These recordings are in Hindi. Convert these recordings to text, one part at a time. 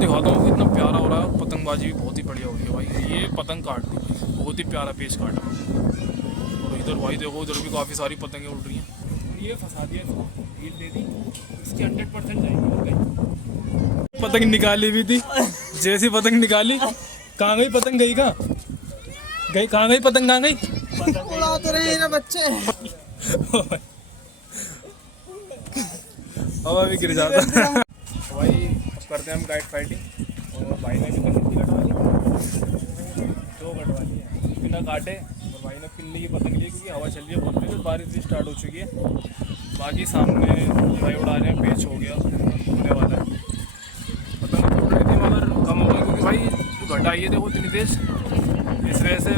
दिखाता हूँ कि इतना प्यारा हो रहा है, पतंगबाजी भी बहुत ही बढ़िया हो रही है भाई। ये पतंग काट दी भाई, बहुत ही प्यारा पेच काटा। और इधर भाई देखो, उधर भी काफ़ी सारी पतंगें उड़ रही हैं। ये फंसा दिया इसको, ढील दे दी, इसकी 100% जाएगी। पतंग निकाली भी थी, जैसी पतंग निकाली, कहाँ गई पतंग? गई कहाँ गई? कहाँ गई पतंग? कहाँ गई? उड़ा तो रहे हैं बच्चे। हवा भी गिर जाता। भाई अब करते हैं हम काइट फाइटिंग। और भाई ने भी कितनी कटवा ली? 2 कटवा ली है बिना काटे। और भाई ने पिल्ली की पतंग ली क्योंकि हवा चल रही है बहुत तेज, बारिश भी स्टार्ट हो चुकी है। बाकी सामने भाई उड़ा रहे हैं, पेच हो गया, होने वाला है। पतंग टूट रही थी मगर कम हो गई क्योंकि भाई जो घटा आई है देखो इतनी तेज, इस वजह से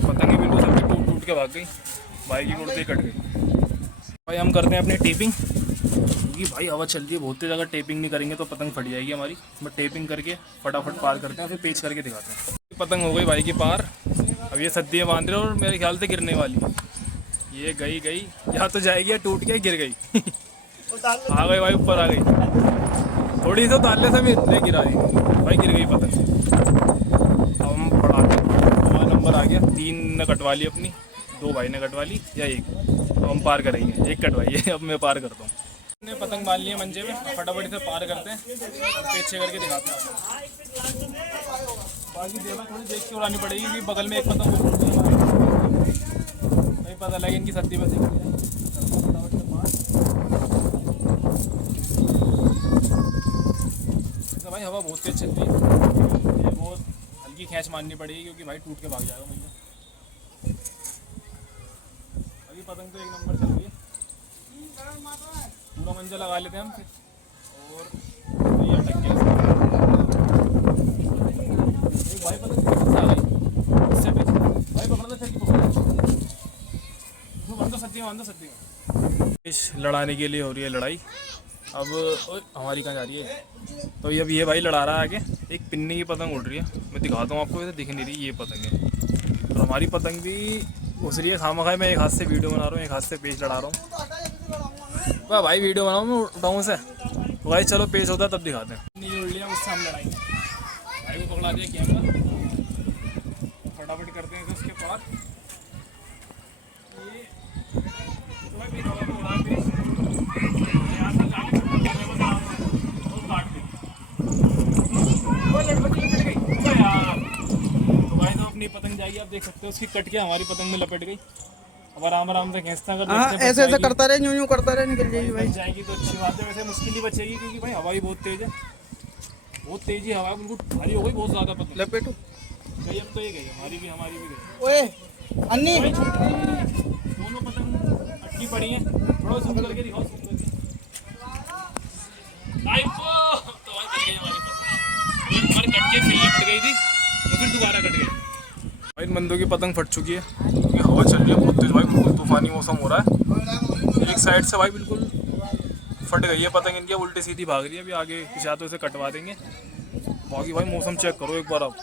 पतंग बिल्कुल सबकी टूट टूट के भाग गई। भाई की उड़ते ही कट गई। भाई हम करते हैं अपनी टेपिंग क्योंकि भाई हवा चल रही है बहुत तेज। अगर टेपिंग नहीं करेंगे तो पतंग फट जाएगी हमारी। बट टेपिंग करके फटाफट पार करते हैं, फिर पेच करके दिखाते हैं। पतंग हो गई भाई की पार। अब ये सद्दियाँ बांध रहे हैं और मेरे ख्याल से गिरने वाली है। ये गई या तो जाएगी या टूट के गिर गई। आ गई भाई, ऊपर आ गई। थोड़ी तो ताले से भी गिरा दी भाई, गिर गई पतंग। अब हम बढ़ाते हैं, हमारा नंबर आ गया। 3 ने कटवा ली अपनी, 2 भाई ने कटवा ली या 1। तो हम पार करेंगे, 1 कटवाई है। अब मैं पार करता हूँ। हमने पतंग बांध ली है मंजे में, फटाफट से पार करते हैं, पीछे करके दिखाते हैं। बाकी देखो थोड़ी देख के उड़ानी पड़ेगी क्योंकि बगल में एक पतंग उड़ रही है, नहीं पता लगे इनकी सद्दी बसी। फटाफट से पार। तो भाई हवा बहुत तेज चलती है, ये बहुत हल्की खींच मारनी पड़ेगी क्योंकि भाई टूट के भाग जाएगा मुझे। अभी पतंग तो 1 नंबर चल रही है। पूरा मंजा लगा लेते हैं हम फिर। और ये अटक गया भाई, पतंग आ गई इससे भी भाई। पकड़ना चाहिए, बांधो सद्दी में। इस लड़ाने के लिए हो रही है लड़ाई। अब हमारी कहाँ जा रही है? तो अब ये भाई लड़ा रहा है आगे। एक पिन्नी की पतंग उड़ रही है, मैं दिखाता हूँ आपको। इसे दिख नहीं रही, ये पतंग है। और हमारी पतंग भी घुस रही है खामखा। मैं एक हाथ से वीडियो बना रहा हूँ, एक हाथ से पेच लड़ा रहा हूँ। वाह भाई वीडियो बनाऊँ मैं उठाऊँ से? तो भाई चलो पेच होता है तब दिखाते हैं। नहीं उड़ लिया, उससे हम लड़ाएंगे। भाई को पकड़ा दिया कैमरा, फटाफट करते हैं उसके पार। ये तो भाई पेच हवा को उड़ा पेच यहाँ से जाके और काट दी। तो भाई तो अपनी पतंग जाएगी, आप देख सकते हो उसकी कट के हमारी पतंग में लपेट गई। अब आराम से खींचते हैं। अगर ऐसे ऐसे करता रहे, यूं यूं करता रहे, निकल जाएगी भाई। जाएगी तो अच्छी बात है, वैसे मुश्किल ही बचेगी क्योंकि भाई हवा भी बहुत तेज है। बहुत तेजी हवा, बिल्कुल भारी हो गई, बहुत ज़्यादा पतंग लपेटू गई। अब तो ये गई, हमारी भी गई। ओए अन्नी, दोनों पतंग अटकी पड़ी हैं। थोड़ा जूम करके दिखाओ, जूम करके। तो भाई बच गई हमारी पतंग। एक बार कट के फिर लपट गई थी तो फिर दोबारा कट गई। भाई इन बंदों की पतंग फट चुकी है क्योंकि हवा चल रही है बहुत तेज भाई। बिल्कुल तूफानी मौसम हो रहा है। एक साइड से भाई बिल्कुल फट गई है पतंग इनकी, उल्टी सीधी भाग रही है। अभी आगे कुछ हाथों से कटवा देंगे। बाकी भाई मौसम चेक करो एक बार आप,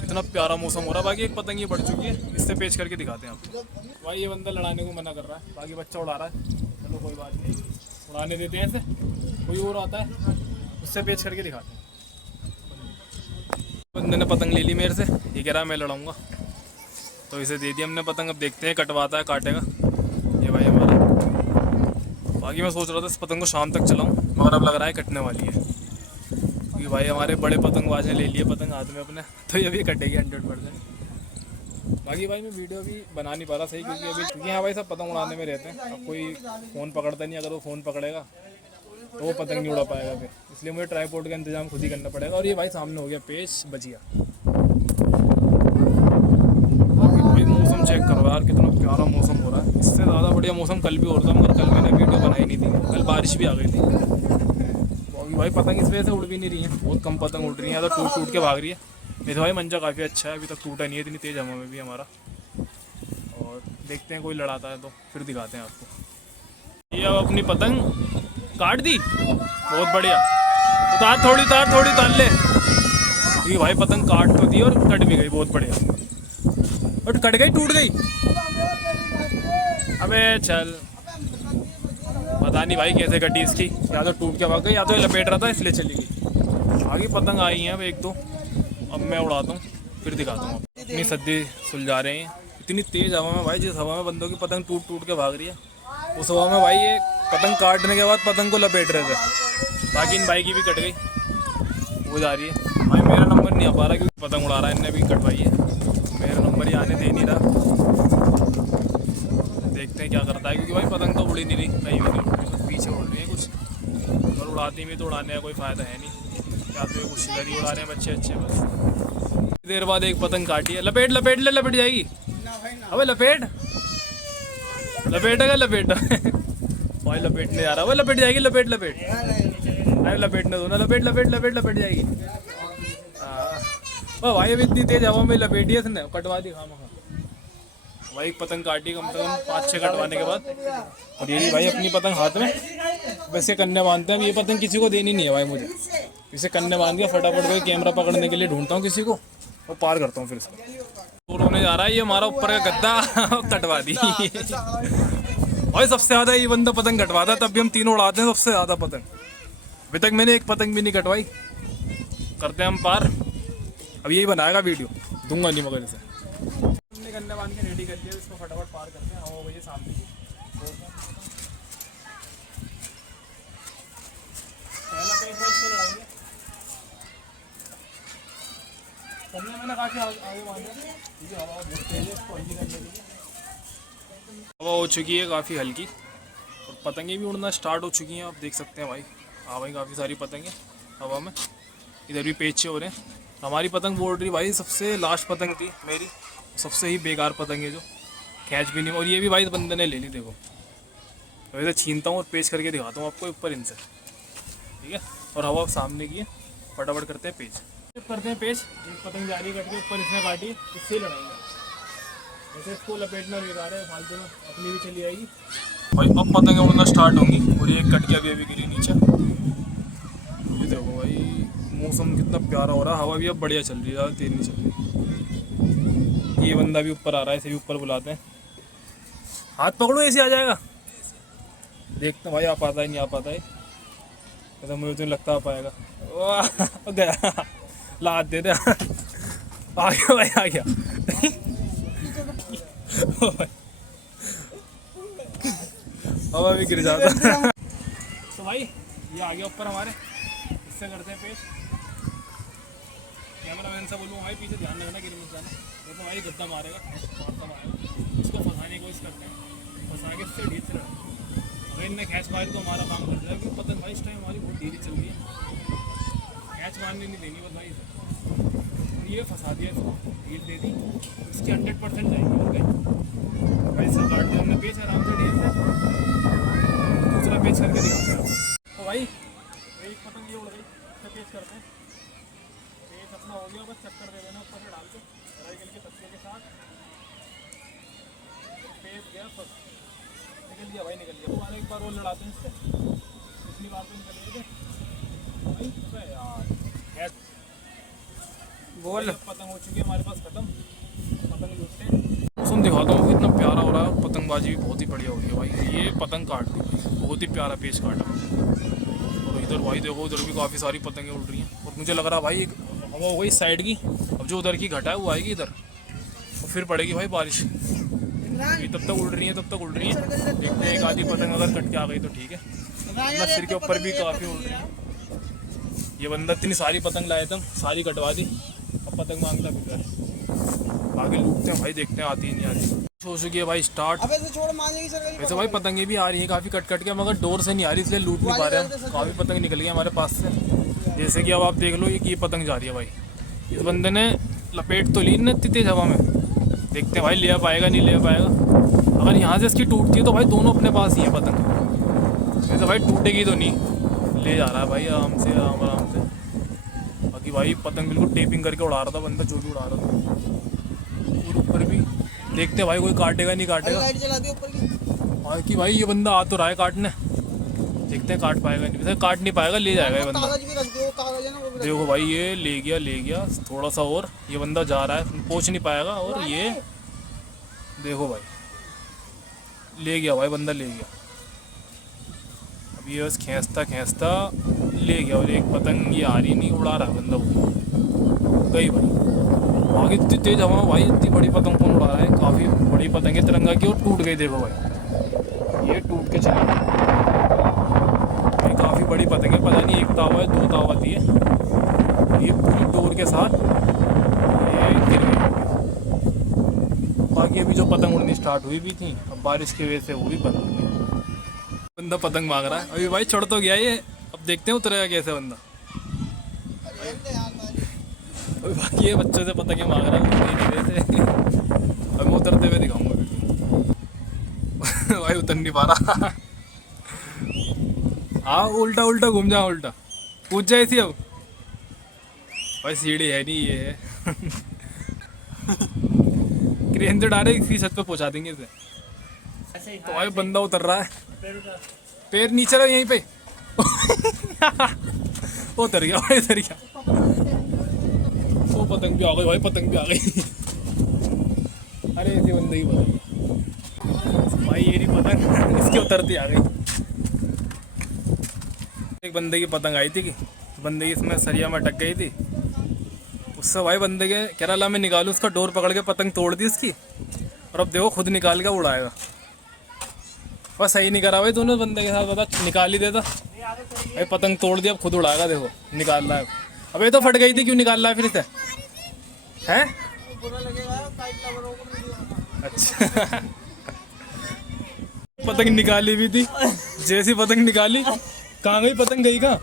कितना प्यारा मौसम हो रहा है। बाकी एक पतंग ये बढ़ चुकी है, इससे पेच करके दिखाते हैं आपको। भाई ये बंदा लड़ाने को मना कर रहा है, बाकी बच्चा उड़ा रहा है। चलो कोई बात नहीं, उड़ाने देते हैं। ऐसे कोई और आता है उससे पेच करके दिखाते हैं। बंदे ने पतंग ले ली मेरे से, ये कह रहा है मैं लड़ाऊंगा, तो इसे दे दी हमने पतंग। अब देखते हैं कटवाता है काटेगा ये भाई हमारा। बाकी मैं सोच रहा था इस पतंग को शाम तक चलाऊं, मगर अब लग रहा है कटने वाली है क्योंकि भाई हमारे बड़े पतंगबाज ने ले लिए पतंग हाथ में अपने, तो ये भी कटेगी 100%। बाकी भाई मैं वीडियो भी बना नहीं पा रहा सही क्योंकि यहाँ भाई सब पतंग उड़ाने में रहते हैं। अब कोई फ़ोन पकड़ता नहीं, अगर वो फ़ोन पकड़ेगा तो वो पतंग नहीं उड़ा पाएगा फिर, इसलिए मुझे ट्राईपोड का इंतजाम खुद ही करना पड़ेगा। और ये भाई सामने हो गया पेच, बचिया। भाई मौसम चेक करो यार, कितना प्यारा मौसम हो रहा है। इससे ज़्यादा बढ़िया मौसम कल भी हो रहा था, मगर कल मैंने वीडियो बनाई नहीं थी, कल बारिश भी आ गई थी। अभी भाई पतंग इस वजह से उड़ भी नहीं रही है, बहुत कम पतंग उड़ रही है, तो टूट टूट के भाग रही है। नहीं तो भाई मंजा काफ़ी अच्छा है, अभी तक टूटा नहीं है इतनी तेज़ हवा में भी हमारा। और देखते हैं कोई लड़ाता है तो फिर दिखाते हैं आपको। ये अब अपनी पतंग काट दी, बहुत बढ़िया। उतार थोड़ी उतार ले। ये भाई पतंग काट तो दी और कट भी गई, बहुत बढ़िया। और कट गई, टूट गई। अबे चल, पता नहीं भाई कैसे कटी इसकी, या तो टूट के भाग गई या तो ये लपेट रहा था इसलिए चली गई। आगे पतंग आई हैं अब एक दो, अब मैं उड़ाता हूँ फिर दिखाता हूँ। इतनी सद्दी सुलझा रहे हैं, इतनी तेज़ हवा में भाई, जिस हवा में बंदों की पतंग टूट टूट के भाग रही है, उस हवा में भाई ये पतंग काटने के बाद पतंग को लपेट रहे थे। बाकी इन भाई की भी कट गई, वो जा रही है। भाई मेरा नंबर नहीं आ पा रहा क्योंकि पतंग उड़ा रहा है, इनने भी कटवाई है, मेरा नंबर ही आने दे नहीं रहा। देखते हैं क्या करता है, क्योंकि भाई पतंग तो उड़ ही नहीं रही, कहीं भी नहीं उड़ रही, बस पीछे उड़ रही है कुछ, और उड़ाती भी तो उड़ाने का कोई फ़ायदा है नहीं, या तो ये कुछ इधर ही उड़ा रहे हैं बच्चे अच्छे। बस देर बाद एक पतंग काटी है, लपेट लपेट ले, लपेट जाएगी। अबे लपेट, लपेटेगा लपेट भाई लपेटने जा रहा है, लपेट जाएगी, लपेट लपेट, अरे लपेटने दो ना, लपेट लपेट लपेट लपेट जाएगी। हाँ भाई, अब इतनी तेज हवा में लपेटी है इसने, कटवा दी खामा खा। भाई पतंग काटी कम से कम 5-6 कटवाने के बाद, और ये भाई अपनी पतंग हाथ में वैसे कन्ने बांधते हैं। ये पतंग किसी को देनी नहीं है भाई मुझे, इसे कन्ने बांध के फटाफट कोई कैमरा पकड़ने के लिए ढूंढता हूँ किसी को और पार करता हूँ फिर इसको। तो रोने जा रहा है ये हमारा ऊपर का गद्दा कटवा दी भाई। सबसे ज़्यादा ये बंदा पतंग कटवाता है, तब भी हम तीनों उड़ाते हैं सबसे ज़्यादा पतंग। अभी तक मैंने एक पतंग भी नहीं कटवाई। करते हैं हम पार, अब यही बनाएगा वीडियो, दूंगा नहीं मगर इसे। हमने गन्ने बांध के रेडी कर दिया, इसको फटाफट पार करते हैं। हाँ भैया सामने की पहला पेज है, इससे लड़ाएंगे। करने मैंने काफ़ी आगे बांधा, क्योंकि हवा बहुत तेज है, इसको हल्की करने के लिए। हवा हो चुकी है काफ़ी हल्की, और पतंगें भी उड़ना स्टार्ट हो चुकी हैं, आप देख सकते हैं भाई। हाँ भाई, काफ़ी सारी पतंगें हवा में, इधर भी पेचे हो रहे हैं। हमारी पतंग बोल रही भाई, सबसे लास्ट पतंग थी मेरी, सबसे ही बेकार पतंग है जो खैच भी नहीं, और ये भी भाई बंदे ने ले ली। देखो वैसे छीनता हूँ और पेच करके दिखाता हूँ आपको ऊपर इनसे, ठीक है। और हवा सामने की है, फटाफट करते हैं पेच, करते हैं पेच। एक पतंग जा रही है कट के, ऊपर इसने काटी, इससे ही लड़ाएंगे। वैसे इसको लपेटना बेकार है, फालतू में अपनी भी चली जाएगी भाई। अब पतंगें उड़ना स्टार्ट होंगी, और ये कट के अभी गिरी नीचे। ये देखो भाई, मौसम कितना प्यारा हो रहा है, हवा भी अब बढ़िया चल रही है, ज़्यादा तेज नहीं चल रही। ये बंदा भी ऊपर आ रहा है, इसे भी ऊपर बुलाते हैं। हाथ पकड़ो, ऐसे आ जाएगा। देखते हैं भाई आ पाता है नहीं आ पाता है, तो मुझे तो नहीं लगता आ पाएगा। वाह गया, लाद दे दे, आ गया भाई, आ गया हवा भी गिर जाता। तो भाई ये आ गया ऊपर हमारे, इससे करते हैं पेश। कैमरामैन से बोलूँ भाई पीछे ध्यान रखना, गिर मत जाना। देखो भाई गद्दा मारेगा, इसको फंसाने की कोशिश करते हैं, फंसा के इससे ढील से लड़ते हैं। अगर इनने खैच मारी तो हमारा काम कर दिया, क्योंकि पतंग भाई इस टाइम हमारी बहुत धीरे चल रही है, खैच मारने नहीं देनी बस भाई इसे। ये फंसा दिया, इसको ढील दे दी, इसकी 100% जाएंगे। ओके भाई, इससे काट दिया हमने पेच आराम से ढील से, दूसरा पेच करके दिखाते हैं। तो भाई एक पतंग ये उड़ गई, इससे पेच करते हैं। पेच अपना हो गया, बस चक्कर दे देना ऊपर से डाल के, हराई गल के पत्ते के साथ। पेच गया फंस, निकल गया भाई, निकल गया। दोबारा एक बार वो लड़ाते हैं इससे, पिछली बार तो निकल गए थे भाई यार। बोल पतंग हो चुकी है हमारे पास खत्म, पतंग लूटते हैं। मौसम दिखाता हूँ कितना प्यारा हो रहा है, पतंगबाजी भी बहुत ही बढ़िया हो रही है भाई। ये पतंग काट दी भाई, बहुत ही प्यारा पेच काटा। और इधर भाई देखो, उधर भी काफ़ी सारी पतंगें उड़ रही हैं, और मुझे लग रहा है भाई हवा हो गई साइड की, अब जो उधर की घटा है वो आएगी इधर, और फिर पड़ेगी भाई बारिश। ये तब तक उड़ रही है, तब तक उड़ रही है। देखते हैं एक आधी पतंग अगर कट के आ गई तो ठीक है, वरना सिर के ऊपर भी काफ़ी उड़ रही है। ये बंदा इतनी सारी पतंग लाया था, सारी कटवा दी, अब पतंग मांगता फिर आगे लूटते हैं भाई, देखते हैं आती है नहीं आती। हो चुकी है भाई स्टार्ट। वैसे भाई पतंगें भी आ रही हैं काफ़ी कट कट के, मगर डोर से नहीं आ रही, इसलिए लूट नहीं पा रहे हैं। काफ़ी पतंग निकल गई हमारे पास से, जैसे कि अब आप देख लो ये पतंग जा रही है भाई। इस बंदे ने लपेट तो ली ना इतनी तेज हवा में, देखते हैं भाई ले पाएगा नहीं ले पाएगा। अगर यहाँ से इसकी टूटती है तो भाई दोनों अपने पास ही है पतंग, वैसे भाई टूटेगी तो नहीं, ले जा रहा है भाई आराम से आराम से। बाकी भाई पतंग बिल्कुल टेपिंग करके उड़ा रहा था बंदा, जो भी उड़ा रहा था। और ऊपर भी देखते हैं भाई कोई काटेगा नहीं काटेगा। हाँ कि भाई ये बंदा आ तो रहा है काटने, देखते हैं काट पाएगा नहीं, वैसे काट नहीं पाएगा, ले जाएगा ये बंदा। देखो भाई ये ले गया थोड़ा सा, और ये बंदा जा रहा है, पहुँच नहीं पाएगा। और ये देखो भाई ले गया भाई, बंदा ले गया। अभी बस खींचता खींचता ले गया और एक पतंग ये आ रही नहीं, उड़ा रहा बंदा वो गई भाई। आगे इतनी तेज हवा में भाई, इतनी बड़ी पतंग कौन उड़ा रहा है, काफ़ी बड़ी पतंग है तिरंगा की और टूट गई देखो भाई, ये टूट के चली गई भाई, काफ़ी बड़ी पतंग है, पता नहीं एक तावा है दो तावा थी है, ये पूरी डोर के साथ ये गिर गई। बाकी अभी जो पतंग उड़नी स्टार्ट हुई भी थी, अब बारिश की वजह से वो भी बंद हो गई। बंदा पतंग मांग रहा है अभी भाई, चढ़ तो गया ये, अब देखते हैं उतरेगा कैसे बंदा। अभी बाकी ये बच्चों से पतंग मांग रहा है से, अब मैं उतरते हुए दिखाऊंगा वीडियो। भाई उतर नहीं पा रहा। हाँ उल्टा उल्टा घूम जा, उल्टा कूद जाए इसी। अब भाई सीढ़ी है नहीं, ये है। क्रेन से डायरेक्ट इसी छत पे पहुंचा देंगे इसे। तो भाई बंदा उतर रहा है, पैर नीचे रहा यहीं पे। उतर गया भाई, उतर गया। वो पतंग भी आ गई भाई, पतंग भी आ गई। अरे ऐसे बंदे ही पतंग भाई, ये नहीं पतंग इसकी उतरती आ गई। एक बंदे की पतंग आई थी कि बंदे की इसमें सरिया में अटक गई थी, उससे भाई बंदे के केरला में निकालू, उसका डोर पकड़ के पतंग तोड़ दी उसकी, और अब देखो खुद निकाल के उड़ाएगा। बस सही नहीं करा भाई दोनों बंदे के साथ, बता निकाल ही देता भाई, पतंग तोड़ दिया, अब खुद उड़ाएगा। देखो निकाल रहा है, अब ये तो फट गई थी, क्यों निकाल रहा है फिर इसे हैं? अच्छा। पतंग निकाली भी थी, जैसी पतंग निकाली कहाँ गई पतंग, गई कहाँ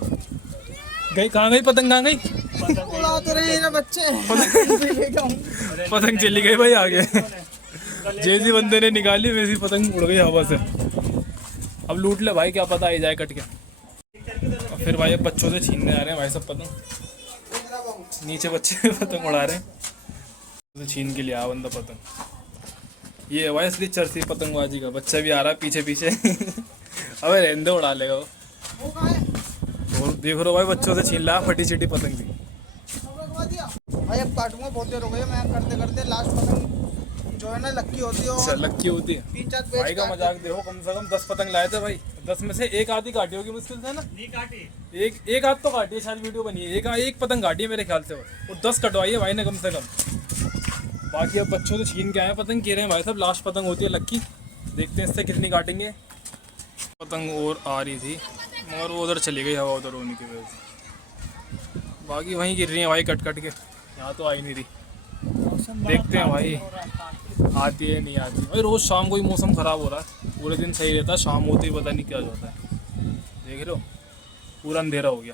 गई, कहाँ गई पतंग, कहाँ गई? उड़ा तो रहे हैं बच्चे। पतंग चली गई भाई आगे। जैसी बंदे ने निकाली वैसी पतंग उड़ गई हवा से। अब लूट ले भाई, क्या पता आ जाए कट के। और फिर भाई अब बच्चों से छीनने आ रहे हैं भाई सब पतंग, नीचे बच्चे पतंग उड़ा रहे हैं, तो छीन के लिए आ बंदा पतंग। ये भाई असली चरसी पतंगबाजी का, बच्चा भी आ रहा है पीछे पीछे। अबे रहने दे, उड़ा लेगा वो। और देख रहे हो भाई, बच्चों से छीन ला फटी चिटी पतंग भी। भाई अब काटूंगा, बहुत देर हो गई मैं करते करते। लास्ट पतंग जो है ना लक्की होती है, अच्छा और लक्की होती है 3-4 भाई का मजाक देखो, कम से कम 10 पतंग लाए थे भाई, 10 में से एक आधी काटी होगी मुश्किल से ना, नहीं काटी, एक आध तो काटी है, शायद वीडियो बनी है, एक पतंग काटी है मेरे ख्याल से, और 10 कटवाई है भाई ने कम से कम। बाकी अब बच्चों से छीन के आए पतंग, कह रहे हैं भाई सब लास्ट पतंग होती है लक्की, देखते हैं इससे कितनी काटेंगे। पतंग और आ रही थी मगर वो उधर चली गई हवा उधर होने की वजह से, बाकी वहीं गिर रही है भाई कट कट के, यहाँ तो आई नहीं रही। देखते हैं भाई आती है नहीं आती भाई, रोज़ शाम को ही मौसम ख़राब हो रहा है, पूरे दिन सही रहता है, शाम होते ही पता नहीं क्या होता है। देख रहे हो पूरा अंधेरा हो गया।